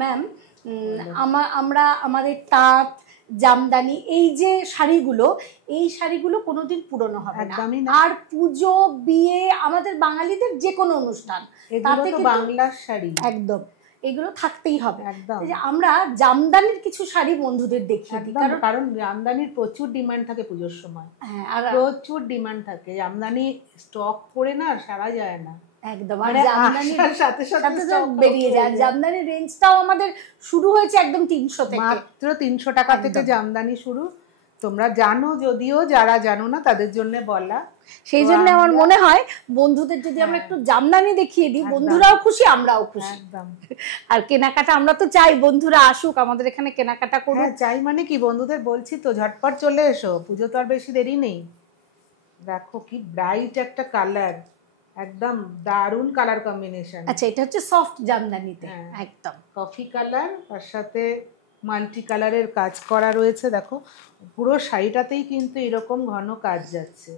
Ma'am আমরা আমাদের তাঁত জামদানি এই যে শাড়িগুলো, এই শাড়িগুলো কোনোদিন পুরনো হবে না। আর পুজো বিয়ে আমাদের বাঙালিদের যে কোনো অনুষ্ঠান তাতে বাংলার শাড়ি একদম এগুলো থাকতেই হবে। একদম আমরা জামদানির কিছু শাড়ি বন্ধুদের দেখিয়ে দিই, কারণ জামদানির প্রচুর ডিমান্ড থাকে পুজোর সময়। আর প্রচুর ডিমান্ড থাকে, জামদানি স্টক করে না সারা যায় না একদম। আর জামদানির সাথে সাথে বেরিয়ে যায়। জামদানির রেঞ্জটাও আমাদের শুরু হয়েছে একদম 300 থেকে, মাত্র 300 টাকা থেকে জামদানি শুরু। তোমরা জানো, যদিও যারা জানো না তাদের জন্য বলা। সেই জন্য আমার মনে হয় বন্ধুদের যদি আমরা একটু জামদানি দেখিয়ে দিই, বন্ধুরাও খুশি আমরাও খুশি। একদম। আর কেনাকাটা আমরা তো চাই বন্ধুরা আসুক আমাদের এখানে কেনাকাটা করুক। চাই মানে কি, বন্ধুদের বলছি তো ঝটপট চলে এসো, পুজো তো আর বেশি দেরি নেই। দেখো কি ব্রাইট একটা কালার, একদম দারুণ কালার কম্বিনেশন। আচ্ছা, এটা হচ্ছে সফট জামদানিতে একদম কফি কালার, তার সাথে মাল্টি কালারের কাজ করা রয়েছে। দেখো পুরো শাড়িটাতেই কিন্তু এরকম ঘন কাজ যাচ্ছে।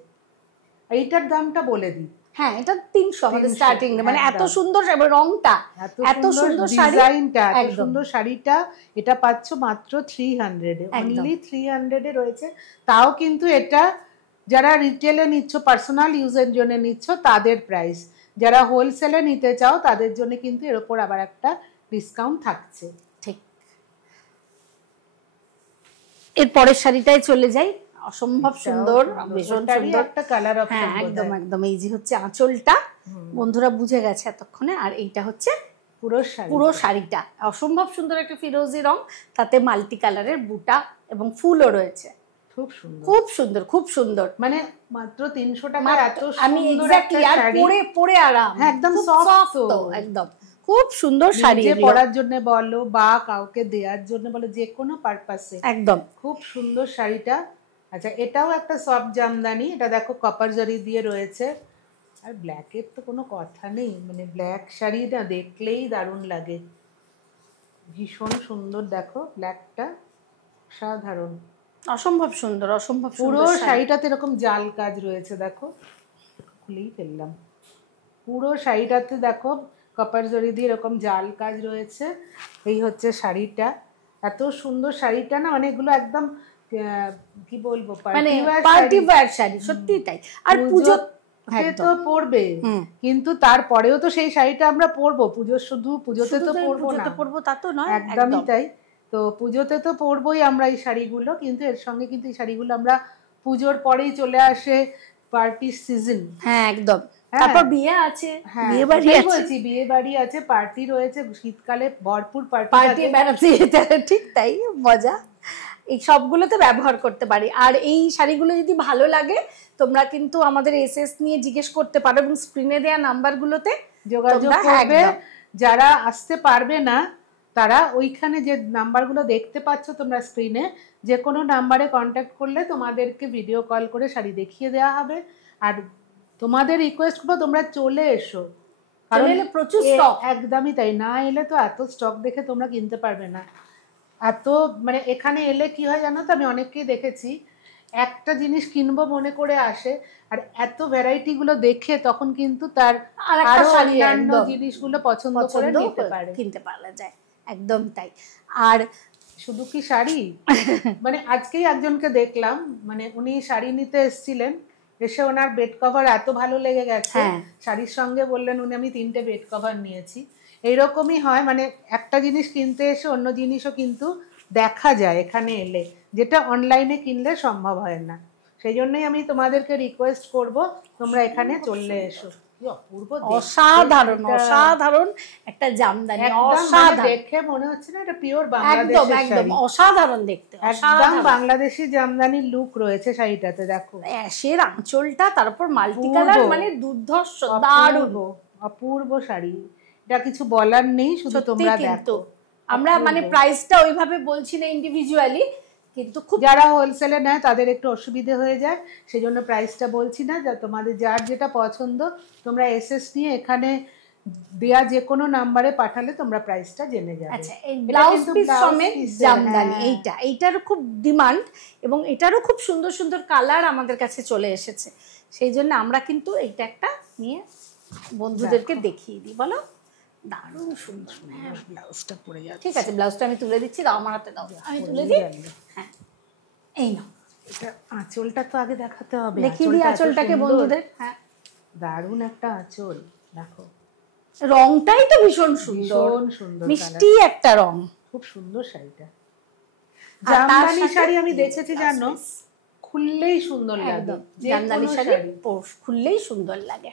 এইটার দামটা বলে দিই। হ্যাঁ, এটা 300 আমাদের স্টার্টিং। মানে এত সুন্দর রংটা, এত সুন্দর ডিজাইনটা, এত সুন্দর শাড়িটা এটা পাচ্ছ মাত্র 300 এ, অনলি 300 এ রয়েছে। তাও কিন্তু এটা যারা রিটেলে নিচ্ছ, পার্সোনাল ইউজের জন্য নিচ্ছ, তাদের প্রাইস। যারা হোলসেলে নিতে চাও তাদের জন্য কিন্তু এর উপর আবার একটা ডিসকাউন্ট থাকছে। ঠিক। এর পরের শাড়িটায় চলে যাই। অসম্ভব সুন্দর, ভীষণ সুন্দর একটা কালার অপশন। হ্যাঁ, একদম একদম। এই যে হচ্ছে আঁচলটা, বন্ধুরা বুঝে গেছে এতক্ষণে। আর এইটা হচ্ছে পুরো শাড়িটা অসম্ভব সুন্দর একটা ফিরোজি রং, তাতে মাল্টি কালারের বুটা এবং ফুলও রয়েছে। খুব সুন্দর, খুব সুন্দর, খুব সুন্দর। মানে মাত্র 300 টাকা এত সুন্দর। আমি এক্স্যাক্টলি আর পরে আরাম, একদম সফট, একদম খুব সুন্দর শাড়ি। নিজে পরার জন্য বলো বা কাউকে দেওয়ার জন্য বলো, যে কোনো পারপাসে একদম খুব সুন্দর শাড়িটা। আচ্ছা, এটাও একটা সফট জামদানি। এটা দেখো কপার জরি দিয়ে রয়েছে। আর ব্ল্যাকের তো কোনো কথা নেই, মানে ব্ল্যাক শাড়ি না দেখলেই দারুণ লাগে, ভীষণ সুন্দর। দেখো ব্ল্যাকটা সাধারণ, অসম্ভব সুন্দর, অসম্ভব সুন্দর। পুরো শাড়িটাতে এরকম জাল কাজ রয়েছে। দেখো খুলেই ফেললাম। পুরো শাড়িটাতে দেখো কপার জরি দিয়ে এরকম জাল কাজ রয়েছে। এই হচ্ছে শাড়িটা, এত সুন্দর শাড়িটা না, অনেকগুলো একদম কি বলবো, পার্টি ওয়্যার শাড়ি, সত্যি তাই। আর পুজো তো পরবে, কিন্তু তারপরেও তো সেই শাড়িটা আমরা পরবো। শুধু পুজোতে তো পরবো তা তো নয়, একদমই তাই। তো পুজোতে তো পরবোই আমরা এই শাড়িগুলো, কিন্তু এর সঙ্গে কিন্তু এই শাড়িগুলো আমরা পুজোর পরেই চলে আসে পার্টি সিজন। হ্যাঁ, একদম। তারপর বিয়ে আছে, বিয়ে বাড়ি আছে, বিয়ে বাড়ি আছে, পার্টি রয়েছে। শীতকালে ভরপুর পার্টি বেড়াতে যেতে, ঠিক তাই, মজা। এই সবগুলোতে ব্যবহার করতে পারি। আর এই শাড়িগুলো যদি ভালো লাগে তোমরা কিন্তু আমাদের এসএস নিয়ে জিজ্ঞেস করতে পারো এবং স্ক্রিনে দেওয়া নাম্বারগুলোতে যোগাযোগ করবে। যারা আসতে পারবে না তারা ওইখানে যে নাম্বারগুলো দেখতে পাচ্ছ তোমরা স্ক্রিনে, যে কোনো নাম্বারে কন্ট্যাক্ট করলে তোমাদেরকে ভিডিও কল করে শাড়ি দেখিয়ে দেওয়া হবে। আর তোমাদের রিকোয়েস্ট করবো তোমরা চলে এসো, কারণ প্রচুর স্টক। একদমই তাই, না এলে তো এত স্টক দেখে তোমরা কিনতে পারবে না। এত মানে এখানে এলে কি হয় জানো তো, আমি অনেককেই দেখেছি একটা জিনিস কিনবো মনে করে আসে, আর এত ভ্যারাইটি গুলো দেখে তখন কিন্তু তার আরো অন্যান্য জিনিসগুলো পছন্দ করে কিনতে পারা যায়। একদম তাই। আর শুধু কি শাড়ি, মানে আজকেই একজনকে দেখলাম, মানে উনি শাড়ি নিতে এসেছিলেন, এসে ওনার বেড কভার এত ভালো লেগে গেছে, শাড়ির সঙ্গে বললেন উনি আমি 3টে বেড কভার নিয়েছি। এইরকমই হয়, মানে একটা জিনিস কিনতে এসে অন্য জিনিসও কিন্তু দেখা যায় এখানে এলে, যেটা অনলাইনে কিনলে সম্ভব হয় না। সেই জন্যই আমি তোমাদেরকে রিকোয়েস্ট করব তোমরা এখানে চলে এসো। অসাধারণ, অসাধারণ একটা জামদানি, অসাধারণ দেখে মনে হচ্ছে না এটা পিওর বাংলাদেশি শাড়ি। একদম অসাধারণ দেখতে, একদম বাংলাদেশি জামদানির লুক রয়েছে শাড়িটাতে। দেখো অ্যাশের আঁচলটা, তারপর মাল্টি কালার, মানে দুর্ধর্ষ, দারুণ, অপূর্ব শাড়ি। এটা কিছু বলার নেই, শুধু তোমরা দেখো। আমরা মানে প্রাইসটা ওইভাবে বলছি না ইন্ডিভিজুয়ালি, কিন্তু খুব যারা হোলসেলে নেয় তাদের একটু অসুবিধে হয়ে যায়, সেই জন্য প্রাইসটা বলছি না। যা তোমাদের যার যেটা পছন্দ তোমরা এসএস নিয়ে এখানে দেয়া যে কোনো নাম্বারে পাঠালে তোমরা প্রাইসটা জেনে যাবে। আচ্ছা, এই ব্লাউজ পিস সমেত জামদানি, এইটারও খুব ডিমান্ড এবং এটারও খুব সুন্দর সুন্দর কালার আমাদের কাছে চলে এসেছে। সেই জন্য আমরা কিন্তু এইটা একটা নিয়ে বন্ধুদেরকে দেখিয়ে দিই। বলো, দারুণ সুন্দর। ব্লাউজটা পরে যাচ্ছে। ঠিক আছে, ব্লাউজটা আমি তুলে দিচ্ছি, দাও আমার হাতে দাও, আমি তুলে দিই। হ্যাঁ এই নাও। এটা আঁচলটা তো আগে দেখাতে হবে, দেখিয়ে দিই আঁচলটাকে বন্ধুদের। হ্যাঁ দারুণ একটা আঁচল, দেখো রংটাই তো ভীষণ সুন্দর, মিষ্টি একটা রং, খুব সুন্দর শাড়িটা। জামদানি শাড়ি আমি দেখেছি জানো, খুললেই সুন্দর লাগে, জামদানি শাড়ি খুললেই সুন্দর লাগে।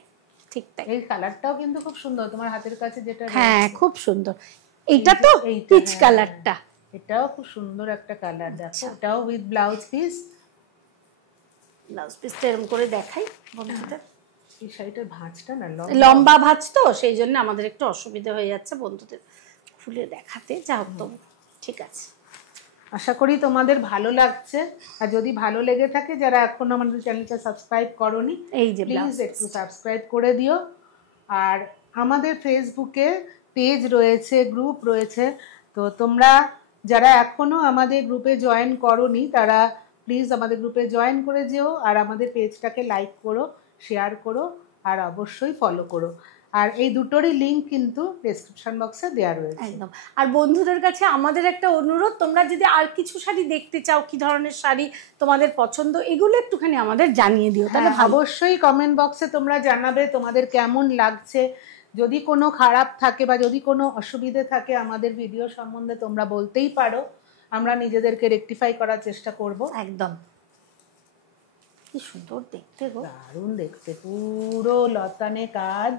ঠিক তাই। এই কালারটাও কিন্তু খুব সুন্দর, তোমার হাতের কাছে যেটা। হ্যাঁ খুব সুন্দর। এইটা তো পিচ কালারটা, এটাও খুব সুন্দর একটা কালার। দেখো এটাও উইথ ব্লাউজ পিস। ব্লাউজ পিসটা এরকম করে দেখাই বন্ধুদের। এই শাড়িটার ভাঁজটা না লম্বা ভাঁজ, তো সেই জন্য আমাদের একটু অসুবিধা হয়ে যাচ্ছে বন্ধুদের খুলে দেখাতে। যাও তো, ঠিক আছে। আশা করি তোমাদের ভালো লাগছে, আর যদি ভালো লেগে থাকে, যারা এখনো আমাদের চ্যানেলটা সাবস্ক্রাইব করোনি, এই যে প্লিজ একটু সাবস্ক্রাইব করে দিও। আর আমাদের ফেসবুকে পেজ রয়েছে, গ্রুপ রয়েছে, তো তোমরা যারা এখনো আমাদের গ্রুপে জয়েন করোনি তারা প্লিজ আমাদের গ্রুপে জয়েন করে যেও, আর আমাদের পেজটাকে লাইক করো, শেয়ার করো, আর অবশ্যই ফলো করো। আর এই দুটোরই লিঙ্ক কিন্তু ডেসক্রিপশন বক্সে দেওয়া রয়েছে। একদম। আর বন্ধুদের কাছে আমাদের একটা অনুরোধ, তোমরা যদি আর কিছু শাড়ি দেখতে চাও, কি ধরনের শাড়ি তোমাদের পছন্দ, এগুলো একটুখানি আমাদের জানিয়ে দিও, তাহলে অবশ্যই কমেন্ট বক্সে তোমরা জানাবে তোমাদের কেমন লাগছে। যদি কোনো খারাপ থাকে বা যদি কোনো অসুবিধে থাকে আমাদের ভিডিও সম্বন্ধে তোমরা বলতেই পারো, আমরা নিজেদেরকে রেকটিফাই করার চেষ্টা করব। একদম। কি সুন্দর দেখতে গো, দারুণ দেখতে, পুরো লতানে কাজ।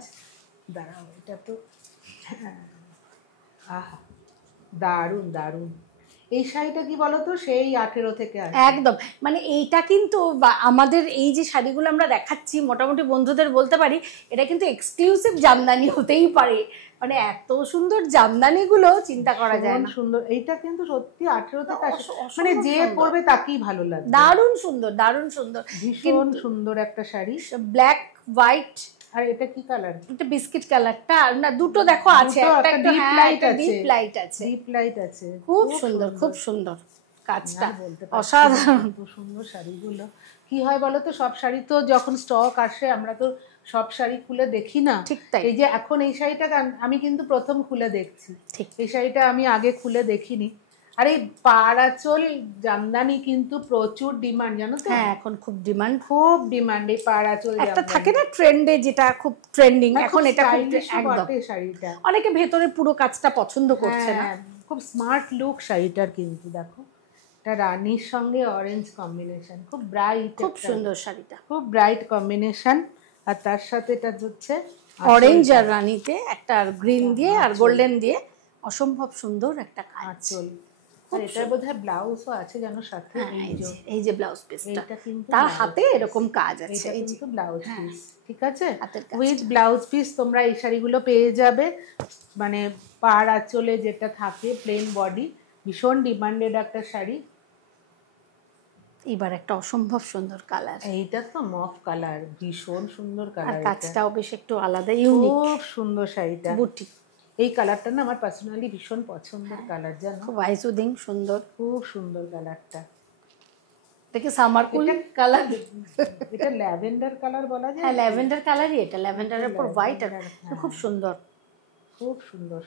দাঁড়াও, এটা তো আহা দারুণ দারুণ। এই শাড়িটা কি বলতো, সেই 18 থেকে একদম। মানে এইটা কিন্তু আমাদের এই যে শাড়িগুলো আমরা দেখাচ্ছি, মোটামুটি বন্ধুদের বলতে পারি এটা কিন্তু এক্সক্লুসিভ জামদানি হতেই পারে। মানে এত সুন্দর জামদানিগুলো চিন্তা করা যায় না। সুন্দর, এইটা কিন্তু সত্যি 18 থেকে 80, মানে যে পরবে তাকেই ভালো লাগবে। দারুণ সুন্দর, দারুণ সুন্দর, ভীষণ সুন্দর একটা শাড়ি, ব্ল্যাক হোয়াইট। আর এটা কি কালার? এটা বিস্কিট কালারটা না, দুটো দেখো আছে, একটা ডিপ লাইট আছে, ডিপ লাইট আছে, ডিপ লাইট আছে। খুব সুন্দর, খুব সুন্দর কাজটা, অসাধারণ। খুব সুন্দর শাড়িগুলো। কি হয় বলো তো, সব শাড়ি তো যখন স্টক আসে আমরা তো সব শাড়ি খুলে দেখি না। ঠিক তাই। এই যে এখন এই শাড়িটা আমি কিন্তু প্রথম খুলে দেখছি। ঠিক, এই শাড়িটা আমি আগে খুলে দেখিনি। আর এই পাড়াচল জামদানি কিন্তু প্রচুর ডিমান্ড, জানো তো? হ্যাঁ এখন খুব ডিমান্ড, খুব ডিমান্ড এই পাড়াচল। একটা থাকে না ট্রেন্ডে, যেটা খুব ট্রেন্ডিং এখন, এটা খুব একদম। শাড়িটা অনেকে ভেতরে পুরো কাজটা পছন্দ করছে না, খুব স্মার্ট লুক শাড়িটার কিন্তু। দেখো এটা রানীর সঙ্গে অরেঞ্জ কম্বিনেশন, খুব ব্রাইট, খুব সুন্দর শাড়িটা, খুব ব্রাইট কম্বিনেশন। আর তার সাথে এটা হচ্ছে অরেঞ্জ আর রানীতে একটা গ্রিন দিয়ে আর গোল্ডেন দিয়ে, অসম্ভব সুন্দর একটা আঁচল। আর এটার বোধহয় ব্লাউজও আছে জানো সাথে। এই যে ব্লাউজ পিসটা, তার হাতে এরকম কাজ আছে, এই যে ব্লাউজ পিস। ঠিক আছে, উইথ ব্লাউজ পিস তোমরা এই শাড়িগুলো পেয়ে যাবে। মানে পাড় আঁচলে যেটা থাকে, প্লেন বডি, ভীষণ ডিমান্ডেড একটা শাড়ি। এবার একটা অসম্ভব সুন্দর কালার, এইটা তো মফ কালার, ভীষণ সুন্দর কালার, কাজটাও বেশ একটু আলাদা, ইউনিক, খুব সুন্দর শাড়িটা। বুটি, এই কালারটা না আমার পার্সোনালি ভীষণ পছন্দের কালার, জানো? খুব আইসুদিং সুন্দর, খুব সুন্দর কালারটা। দেখে সামার কুল কালার, এটা ল্যাভেন্ডার কালার বলা যায়। হ্যাঁ ল্যাভেন্ডার কালারই এটা, ল্যাভেন্ডারের উপর হোয়াইট, আর খুব সুন্দর, খুব সুন্দর,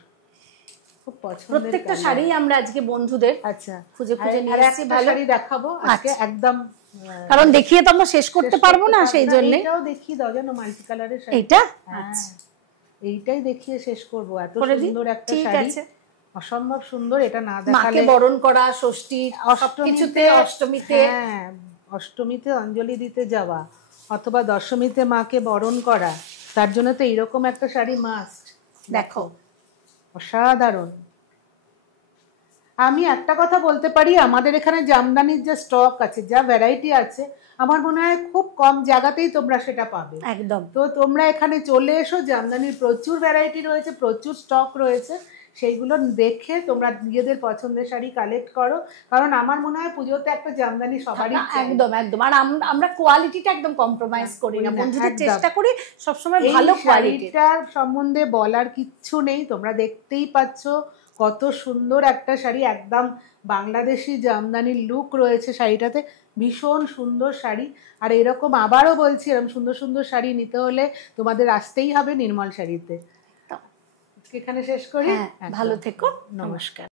খুব পছন্দের। প্রত্যেকটা শাড়ি আমরা আজকে বন্ধুদের আচ্ছা খুঁজে খুঁজে নিয়ে এসেছি, ভালো শাড়ি দেখাবো আজকে একদম, কারণ দেখিয়ে তো আমরা শেষ করতে পারবো না, সেই জন্য এটাও দেখিয়ে দাও, জানো মাল্টি কালারের শাড়ি এইটা। আচ্ছা এইটাই দেখিয়ে শেষ করবো। এত সুন্দর একটা শাড়ি, অসম্ভব সুন্দর। এটা না দেখালে, মাকে বরণ করা, ষষ্ঠী, সবকিছুতে, অষ্টমীতে, হ্যাঁ অষ্টমীতে অঞ্জলি দিতে যাওয়া অথবা দশমীতে মাকে বরণ করা, তার জন্য তো এইরকম একটা শাড়ি মাস্ট। দেখো অসাধারণ। আমি একটা কথা বলতে পারি, আমাদের এখানে জামদানির যে স্টক আছে, যা ভ্যারাইটি আছে, আমার মনে হয় খুব কম জায়গাতেই তোমরা সেটা পাবে। একদম। তো তোমরা এখানে চলে এসো, জামদানির প্রচুর ভ্যারাইটি রয়েছে, প্রচুর স্টক রয়েছে, সেইগুলো দেখে তোমরা নিজেদের পছন্দের শাড়ি কালেক্ট করো। কারণ আমার মনে হয় পুজোতে একটা জামদানি সবারই, একদম একদম। আর আমরা কোয়ালিটিটা একদম কম্প্রোমাইজ করি না, বন্ধুদের চেষ্টা করি সবসময় ভালো কোয়ালিটিটার সম্বন্ধে বলার কিচ্ছু নেই। তোমরা দেখতেই পাচ্ছ কত সুন্দর একটা শাড়ি, একদম বাংলাদেশি জামদানির লুক রয়েছে শাড়িটাতে, ভীষণ সুন্দর শাড়ি। আর এরকম আবারও বলছি, এরকম সুন্দর সুন্দর শাড়ি নিতে হলে তোমাদের আসতেই হবে নির্মল শাড়িতে। এখানে শেষ করি। ভালো থেকো, নমস্কার।